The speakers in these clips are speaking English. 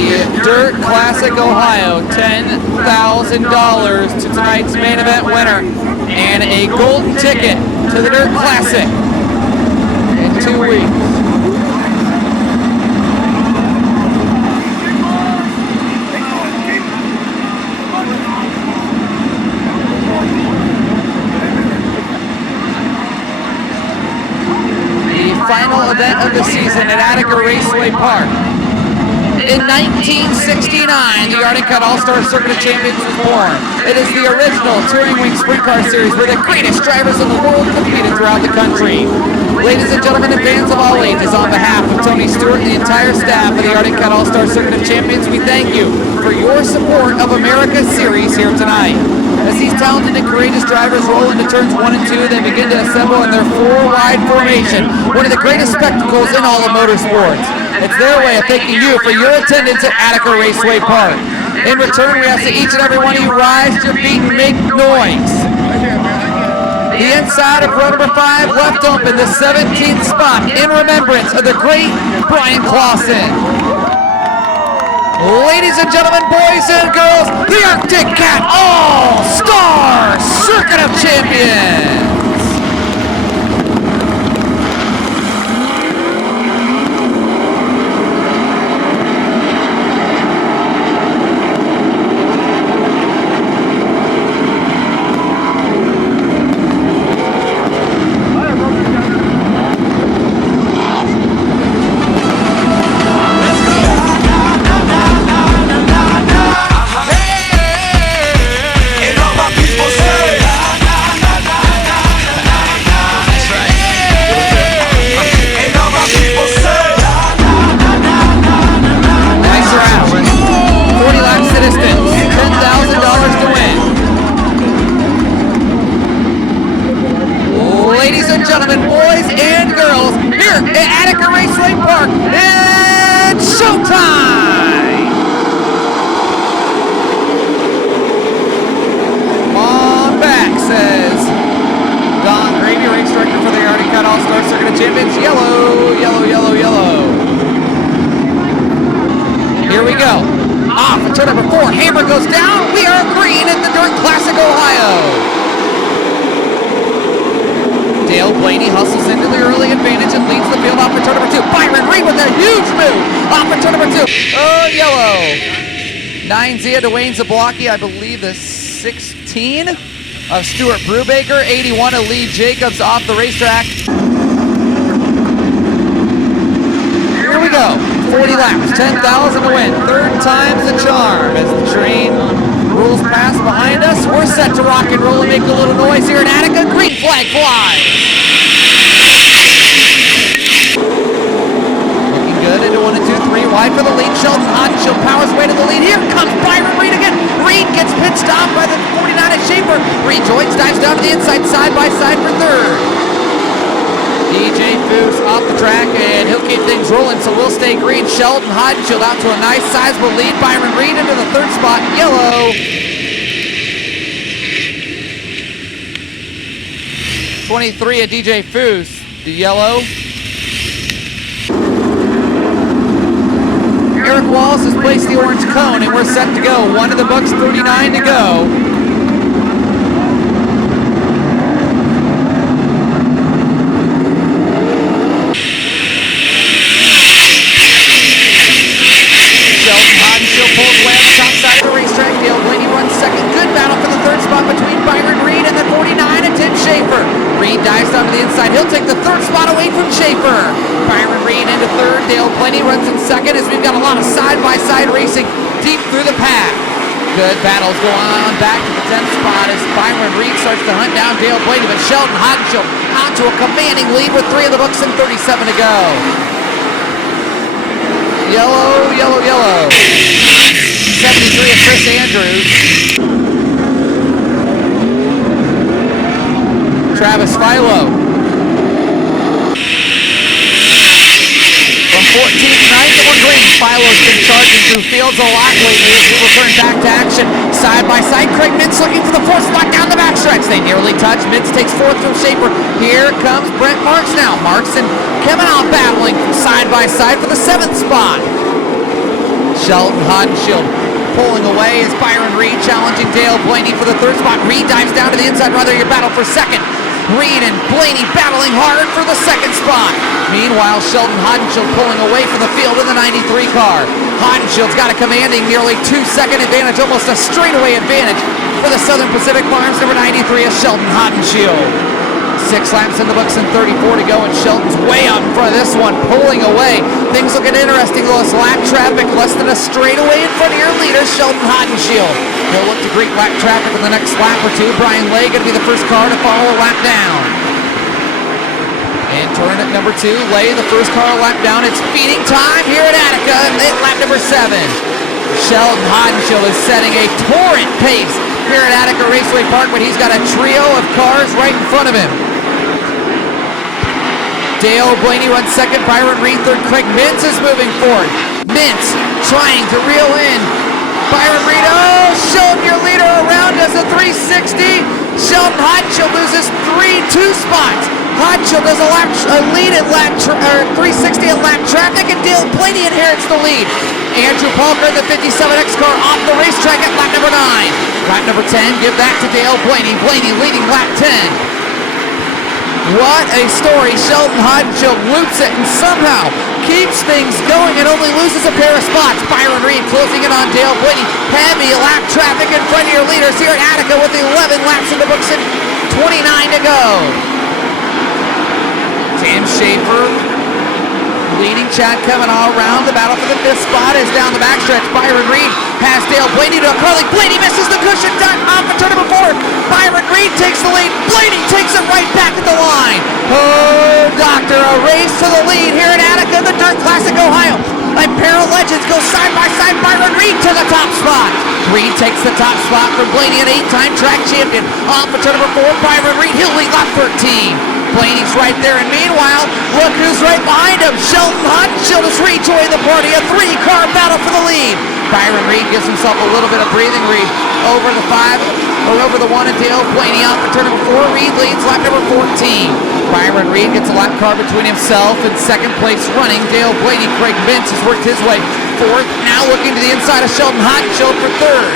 the Dirt Classic Ohio, $10,000 to tonight's main event winner, and a golden ticket to the Dirt Classic in 2 weeks. Final event of the season at Attica Raceway Park. In 1969, the Arctic Cut All-Star Circuit of Champions was born. It is the original Touring Wing Sprint Car Series where the greatest drivers in the world competed throughout the country. Ladies and gentlemen and fans of all ages, on behalf of Tony Stewart and the entire staff of the Arctic Cut All-Star Circuit of Champions, we thank you for your support of America's Series here tonight. As these talented and courageous drivers roll into turns 1 and 2, they begin to assemble in their four-wide formation, one of the greatest spectacles in all of motorsports. It's their way of thanking you for your attendance at Attica Raceway Park. In return, we ask that each and every one of you rise to your feet and make noise. The inside of row number 5 left open, the 17th spot, in remembrance of the great Brian Clausen. Ladies and gentlemen, boys and girls, the Arctic Cat All-Star Circuit of Champions. Gentlemen, boys and girls, here at Attica Raceway Park, it's showtime! On back, says Don Gravy, race director for the Arctic Cut All-Star Circuit of Champions. Yellow, yellow, yellow, yellow. Here we go. Off at turn number 4, hammer goes down. We are green at the Dirt Classic Ohio. Dale Blaney hustles into the early advantage and leads the field off for turn number 2. Byron Reed with a huge move off for turn number 2. Oh, yellow. 9 Zia to Wayne Zablocki, I believe the 16 of Stuart Brubaker. 81 of Lee Jacobs off the racetrack. Here we go. 40 laps, 10,000 to win. Third time's the charm as the train rolls past behind us. We're set to rock and roll and make a little noise here in Attica. Green flag flies. Looking good into 1 and 2, 3 wide for the lead. Sheldon Haudenschild powers way to the lead. Here comes Byron Reed again. Reed gets pit stopped by the 49 of Schaefer. Reed joins, dives down to the inside, side by side for third. DJ Foose off the track, and he'll keep things rolling, so we'll stay green. Sheldon Haudenschild out to a nice sizable lead. Byron Reed into the third spot, yellow. 23 of DJ Foose, the yellow. Eric Walls has placed the orange cone, and we're set to go. 1 of the books, 39 to go. Pulls away on the top side of the racetrack. Dale Blaney runs second. Good battle for the third spot between Byron Reed and the 49 and Tim Schaefer. Reed dives down to the inside. He'll take the third spot away from Schaefer. Byron Reed into third. Dale Blaney runs in second as we've got a lot of side-by-side racing deep through the pack. Good battles go on back to the 10th spot as Byron Reed starts to hunt down Dale Blaney, but Sheldon Haudenschild onto a commanding lead with 3 of the books and 37 to go. Yellow, yellow, yellow. 73 of Chris Andrews. Travis Philo. From 14th to 9th, and we're green. Philo's been charging through fields a lot lately as we return back to action. Side by side, Craig Mintz looking for the 4th spot down the backstretch. They nearly touch. Mintz takes 4th from Schaefer. Here comes Brent Marks now. Marks and Kevin out battling side by side for the 7th spot. Sheldon Haudenschild pulling away as Byron Reed challenging Dale Blaney for the third spot. Reed dives down to the inside, rather your battle for second. Reed and Blaney battling hard for the second spot. Meanwhile, Sheldon Haudenschild pulling away from the field in the 93 car. Haudenschild's got a commanding nearly 2-second advantage, almost a straightaway advantage for the Southern Pacific Farms. Number 93 is Sheldon Haudenschild. 6 laps in the books and 34 to go, and Sheldon's way out in front of this one, pulling away. Things looking interesting, Lewis. Lap traffic less than a straightaway in front of your leader, Sheldon Haudenschild. He'll look to greet lap traffic in the next lap or two. Brian Lay going to be the first car to follow a lap down. And turn at number 2, Lay the first car a lap down. It's feeding time here at Attica at lap number 7. Sheldon Haudenschild is setting a torrent pace here at Attica Raceway Park, but he's got a trio of cars right in front of him. Dale Blaney runs second, Byron Reed third, Craig Mintz is moving forward. Mintz trying to reel in Byron Reed. Oh, Sheldon, your leader around does a 360. Sheldon Haudenschild loses 2 spots. Haudenschild does a lead at 360 at lap traffic, and Dale Blaney inherits the lead. Andrew Palker, the 57X car, off the racetrack at lap number 9. Lap number 10, give that to Dale Blaney. Blaney leading lap 10. What a story. Sheldon Haudenschild loops it and somehow keeps things going and only loses a pair of spots. Byron Reed closing in on Dale Blaney. Heavy lap traffic in front of your leaders here at Attica with 11 laps in the books and 29 to go. Tim Schaefer leading Chad Kavanaugh around. The battle for the 5th spot is down the backstretch. Byron Reed has Dale Blaney to a curling. Blaney misses the cushion off of turn number 4. Byron Reed takes the lead. Blaney takes it right back at the line. Oh, doctor, a race to the lead here at Attica, the Dirt Classic, Ohio. A pair of legends go side by side. Byron Reed to the top spot. Reed takes the top spot from Blaney, an 8-time track champion. Off of turn number 4, Byron Reed. He'll lead lap 13. Blaney's right there, and meanwhile, look who's right behind him. Sheldon Haudenschild has rejoined the party. A 3-car battle for the lead. Byron Reed gives himself a little bit of breathing. Reed over the 5, or over the 1, and Dale Blaney off for turn number 4. Reed leads lap number 14. Byron Reed gets a lap car between himself and second place running Dale Blaney. Craig Mintz has worked his way 4th, now looking to the inside of Sheldon Haudenschild for 3rd.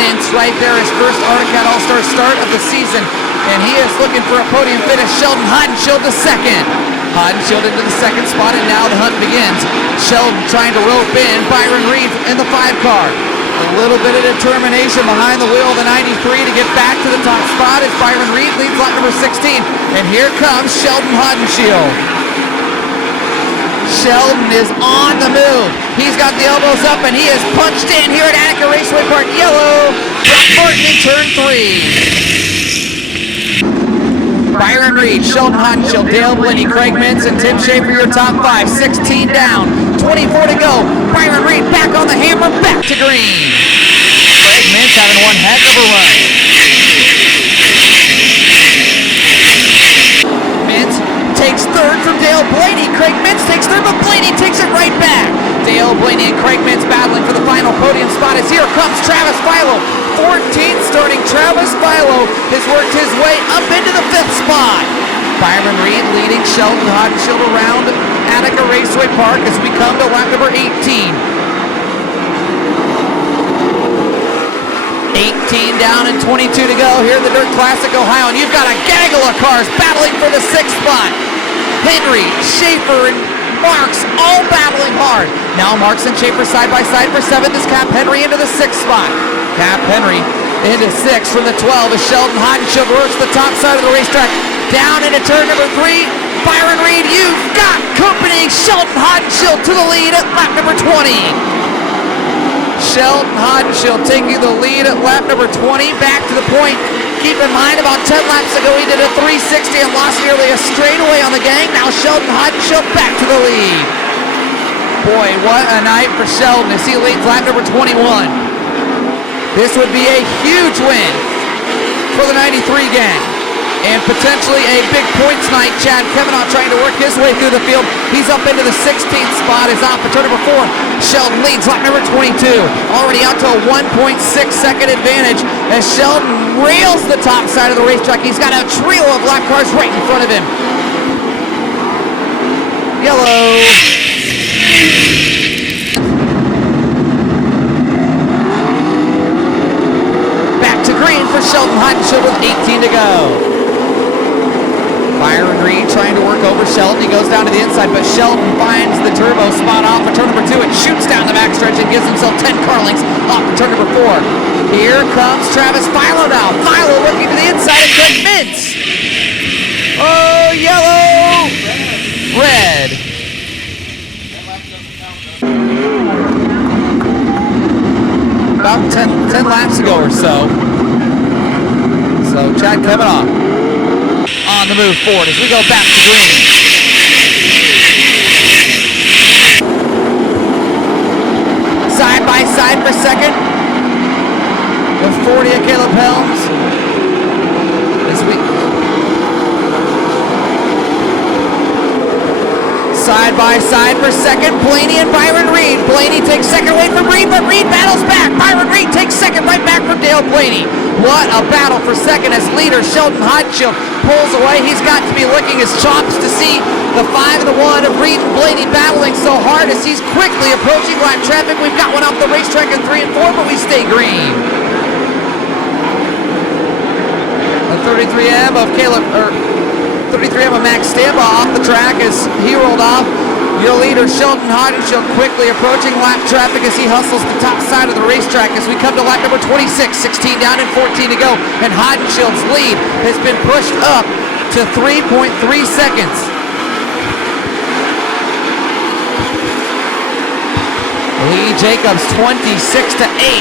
Mintz right there, his first Arctic Cat All-Star start of the season, and he is looking for a podium finish. Sheldon Haudenschild to 2nd. Haudenschild into the 2nd spot, and now the hunt begins. Sheldon trying to rope in Byron Reed in the 5 car. A little bit of determination behind the wheel of the 93 to get back to the top spot as Byron Reed leads lap number 16. And here comes Sheldon Haudenschild. Sheldon is on the move. He's got the elbows up, and he is punched in here at Attica Raceway Park. Yellow, Brock Martin in turn 3. Byron Reed, Sheldon Haudenschild, Dale Blaney, Craig Mintz, and Tim Schaefer, your top 5. 16 down, 24 to go. Byron Reed back on the hammer, back to green. Craig Mintz having one heck of a run. Mintz takes 3rd from Dale Blaney. Craig Mintz takes 3rd, but Blaney takes it right back. Dale Blaney and Craig Mintz battling for the final podium spot as here comes Travis Philo. 14th starting Travis Philo has worked his way up into the 5th spot. Byron Reed leading Sheldon Haudenschild around Attica Raceway Park as we come to lap number 18. 18 down and 22 to go here at the Dirt Classic, Ohio, and you've got a gaggle of cars battling for the 6th spot. Henry, Schaefer, and Marks all battling hard. Now Marks and Schaefer side by side for 7th as Cap Henry into the 6th spot. Cap Henry into 6th from the 12 as Sheldon Haudenschild works the top side of the racetrack. Down into turn number 3. Byron Reed, you've got company. Sheldon Haudenschild to the lead at lap number 20. Sheldon Haudenschild taking the lead at lap number 20. Back to the point. Keep in mind, about 10 laps ago, he did a 360 and lost nearly a straightaway on the gang. Now Sheldon Haudenschild back to the lead. Boy, what a night for Sheldon as he leads lap number 21. This would be a huge win for the 93 gang, and potentially a big points night. Chad Kavanaugh trying to work his way through the field. He's up into the 16th spot. Is off for turn number 4. Sheldon leads lap number 22. Already out to a 1.6-second advantage as Sheldon rails the top side of the racetrack. He's got a trio of lap cars right in front of him. Yellow. go. Byron Reed trying to work over Sheldon. He goes down to the inside, but Sheldon finds the turbo spot off of turn number 2 and shoots down the backstretch and gives himself 10 car lengths off of turn number 4. Here comes Travis Philo now. Philo looking to the inside of Craig Mintz. Oh, yellow, red. About 10 laps ago or so. So Chad Kavanaugh on the move forward as we go back to green. Side by side for second. The 40 of Caleb Helms. As we side by side for second, Blaney and Byron Reed. Blaney takes second away from Reed, but Reed battles back. Byron Reed takes second right back from Dale Blaney. What a battle for second as leader Sheldon Haudenschild pulls away. He's got to be licking his chops to see the 5 and the 1 of Reed and Blaney battling so hard as he's quickly approaching lap traffic. We've got one off the racetrack in 3 and 4, but we stay green. The 33M of 33M of Max Stambaugh off the track as he rolled off. Your leader, Sheldon Haudenschild, quickly approaching lap traffic as he hustles the top side of the racetrack as we come to lap number 26, 16 down and 14 to go, and Haudenschild's lead has been pushed up to 3.3 seconds. Lee Jacobs 26 to 8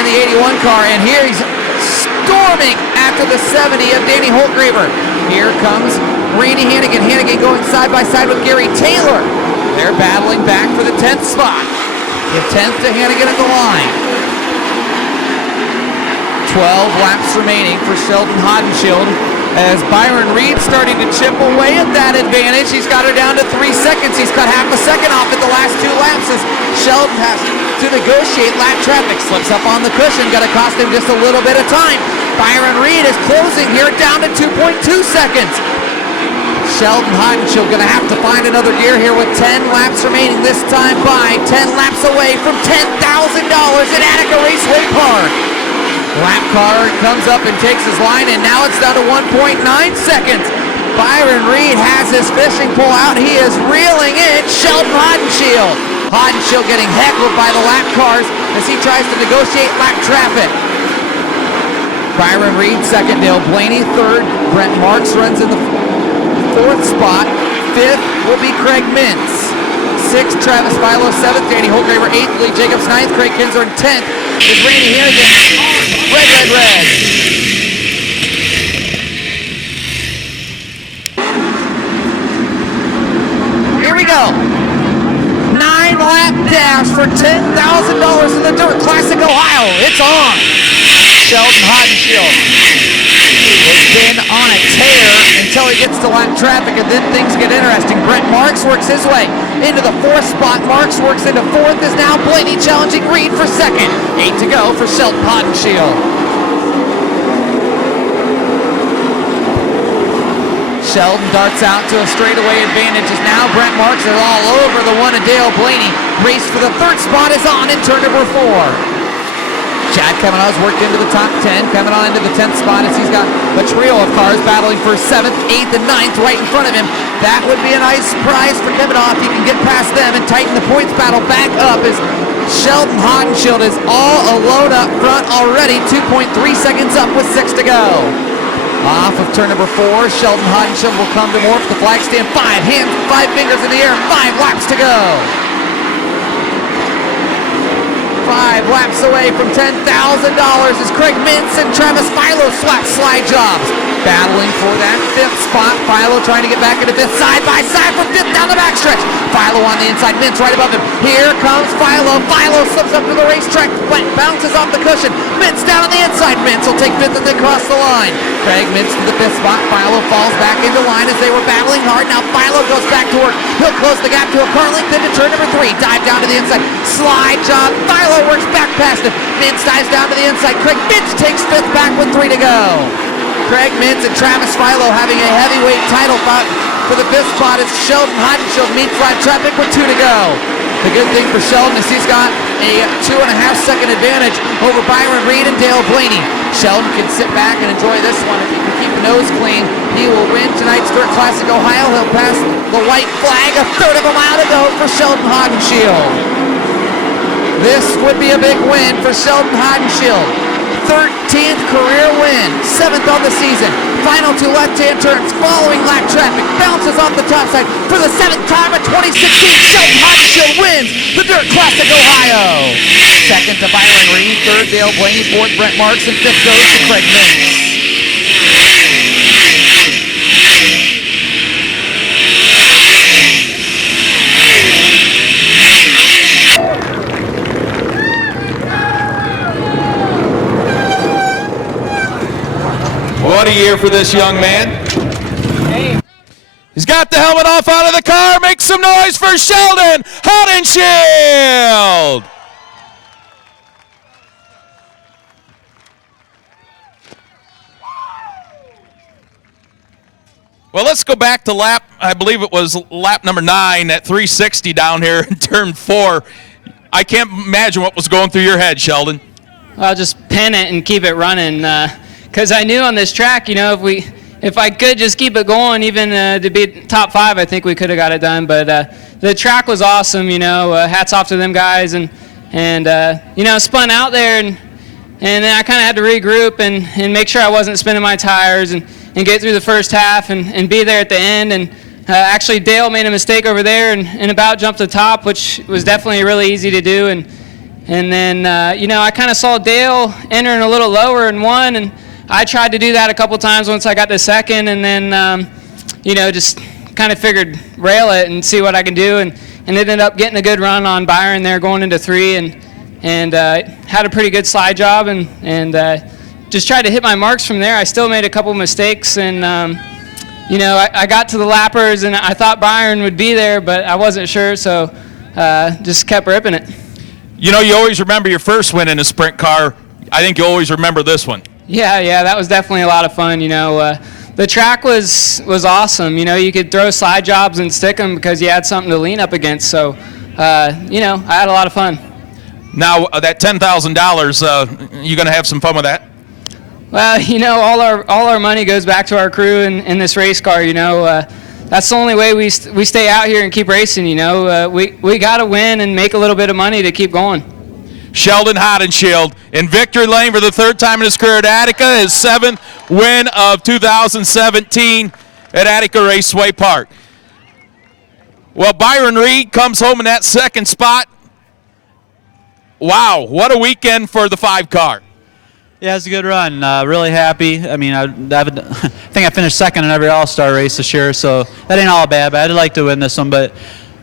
in the 81 car, and here he's storming after the 70 of Danny Holtgraver. Here comes Rainey Hannigan. Hannigan going side by side with Gary Taylor. They're battling back for the 10th spot. The 10th to Hannigan at the line. 12 laps remaining for Sheldon Haudenschild as Byron Reed starting to chip away at that advantage. He's got her down to 3 seconds. He's cut half a second off at the last 2 laps as Sheldon has to negotiate lap traffic. Slips up on the cushion. Got to cost him just a little bit of time. Byron Reed is closing here down to 2.2 seconds. Sheldon Haudenschild going to have to find another gear here with 10 laps remaining, this time by 10 laps away from $10,000 at Attica Raceway Park. Lap car comes up and takes his line, and now it's down to 1.9 seconds. Byron Reed has his fishing pole out. He is reeling in Sheldon Haudenschild. Haudenschild getting heckled by the lap cars as he tries to negotiate lap traffic. Byron Reed second, Dale Blaney third, Brent Marks runs in the 4th spot. 5th will be Craig Mintz. 6th, Travis Philo. 7th, Danny Holtgraver. 8th, Lee Jacobs. 9th, Craig Kinzer. And 10th is Randy Hannigan. Red, red, red. Here we go. 9-lap dash for $10,000 in the Dirt Classic Ohio. It's on. Sheldon Haudenschild has been on a tear until he gets to lap traffic, and then things get interesting. Brent Marks works his way into the 4th spot. Marks works into 4th. Is now Blaney challenging Reed for 2nd. 8 to go for Sheldon Haudenschild. Sheldon darts out to a straightaway advantage as now Brent Marks is all over the one of Dale Blaney. Race for the 3rd spot is on in turn number 4. Chad Kavanaugh's worked into the top 10. Kavanaugh into the 10th spot as he's got a trio of cars battling for 7th, 8th, and 9th right in front of him. That would be a nice prize for Kavanaugh if he can get past them and tighten the points battle back up as Sheldon Haudenschild is all alone up front already. 2.3 seconds up with 6 to go. Off of turn number 4, Sheldon Haudenschild will come to more for the flag stand. 5 hands, 5 fingers in the air, 5 laps to go. 5 laps away from $10,000 as Craig Mintz and Travis Philo swap slide jobs. Battling for that 5th spot. Philo trying to get back into 5th, side by side for 5th down the backstretch. Philo on the inside, Mintz right above him. Here comes Philo. Philo slips up to the racetrack, bounces off the cushion. Mintz down on the inside. Mintz will take 5th and then cross the line. Craig Mintz to the 5th spot. Philo falls back into line as they were battling hard. Now Philo goes back to work. He'll close the gap to a car length into turn number 3. Dive down to the inside. Slide job. Philo works back past him. Mintz dives down to the inside. Craig Mintz takes 5th back with 3 to go. Craig Mintz and Travis Philo having a heavyweight title fight for the 5th spot as Sheldon Haudenschild meets lap traffic with 2 to go. The good thing for Sheldon is he's got a 2.5 second advantage over Byron Reed and Dale Blaney. Sheldon can sit back and enjoy this one. If he can keep the nose clean, he will win tonight's Dirt Classic Ohio. He'll pass the white flag, a third of a mile to go for Sheldon Haudenschild. This would be a big win for Sheldon Haudenschild. 13th career win, 7th on the season. Final two left-hand turns, following lap traffic, bounces off the top side for the 7th time in 2016. Sheldon Haudenschild wins the Dirt Classic Ohio. Second to Byron Reed, third Dale Blaney, fourth Brent Marks, and fifth goes to Craig Mintz. What a year for this young man. He's got the helmet off out of the car. Make some noise for Sheldon Haudenschild. Well, let's go back to lap, I believe it was lap number 9 at 360 down here in turn 4. I can't imagine what was going through your head, Sheldon. I'll just pin it and keep it running. Because I knew on this track, you know, if I could just keep it going, even to be top 5, I think we could have got it done. But the track was awesome, you know. Hats off to them guys, and you know, spun out there, and then I kind of had to regroup and make sure I wasn't spinning my tires and get through the first half and be there at the end. And actually, Dale made a mistake over there and about jumped the top, which was definitely really easy to do. And then you know, I kind of saw Dale entering a little lower and won, and I tried to do that a couple times once I got to second, and then, you know, just kind of figured rail it and see what I can do, and ended up getting a good run on Byron there going into 3, and had a pretty good slide job, and just tried to hit my marks from there. I still made a couple mistakes, and, you know, I got to the lappers, and I thought Byron would be there, but I wasn't sure, so just kept ripping it. You know, you always remember your first win in a sprint car. I think you always remember this one. Yeah, that was definitely a lot of fun. You know, the track was awesome. You know, you could throw slide jobs and stick them because you had something to lean up against. So, you know, I had a lot of fun. Now, that $10,000, you going to have some fun with that? Well, you know, all our money goes back to our crew in this race car. You know, that's the only way we stay out here and keep racing. You know, we got to win and make a little bit of money to keep going. Sheldon Haudenschild in victory lane for the 3rd time in his career at Attica, his 7th win of 2017 at Attica Raceway Park. Well, Byron Reed comes home in that 2nd spot. Wow, what a weekend for the 5 car. Yeah, it was a good run. Really happy. I mean, I think I finished 2nd in every All-Star race this year, so that ain't all bad, but I'd like to win this one. But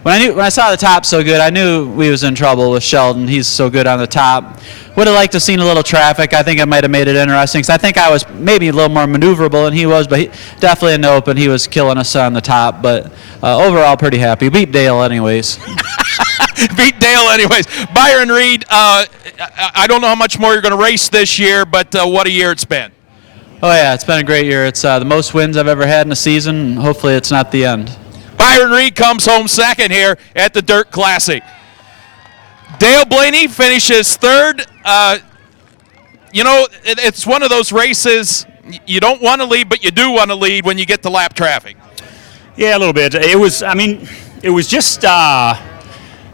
when I saw the top so good, I knew we was in trouble with Sheldon. He's so good on the top. Would have liked to have seen a little traffic. I think it might have made it interesting, because I think I was maybe a little more maneuverable than he was, but he, definitely in the open, he was killing us on the top. But overall, pretty happy. Beat Dale anyways. Beat Dale anyways. Byron Reed, I don't know how much more you're going to race this year, but what a year it's been. Oh, yeah, it's been a great year. It's the most wins I've ever had in a season. Hopefully it's not the end. Byron Reed comes home 2nd here at the Dirt Classic. Dale Blaney finishes 3rd. You know, it's one of those races you don't want to lead, but you do want to lead when you get to lap traffic. Yeah, a little bit. It was, I mean, it was just had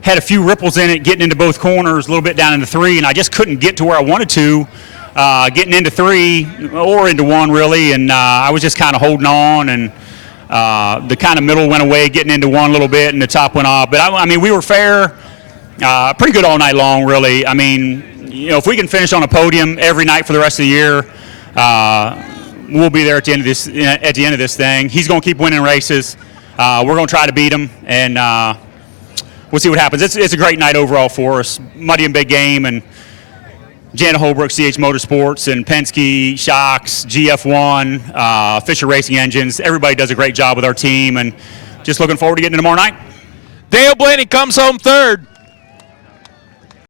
a few ripples in it, getting into both corners, a little bit down into 3, and I just couldn't get to where I wanted to, getting into 3 or into 1 really, and I was just kind of holding on, and the kind of middle went away, getting into 1 a little bit, and the top went off. But I mean, we were fair, pretty good all night long, really. I mean, you know, if we can finish on a podium every night for the rest of the year, we'll be there at the end of this thing. He's going to keep winning races. We're going to try to beat him, and we'll see what happens. It's a great night overall for us. Muddy and big game, and Janet Holbrook, CH Motorsports, and Penske, Shocks, GF1, Fisher Racing Engines. Everybody does a great job with our team, and just looking forward to getting to tomorrow night. Dale Blaney comes home 3rd.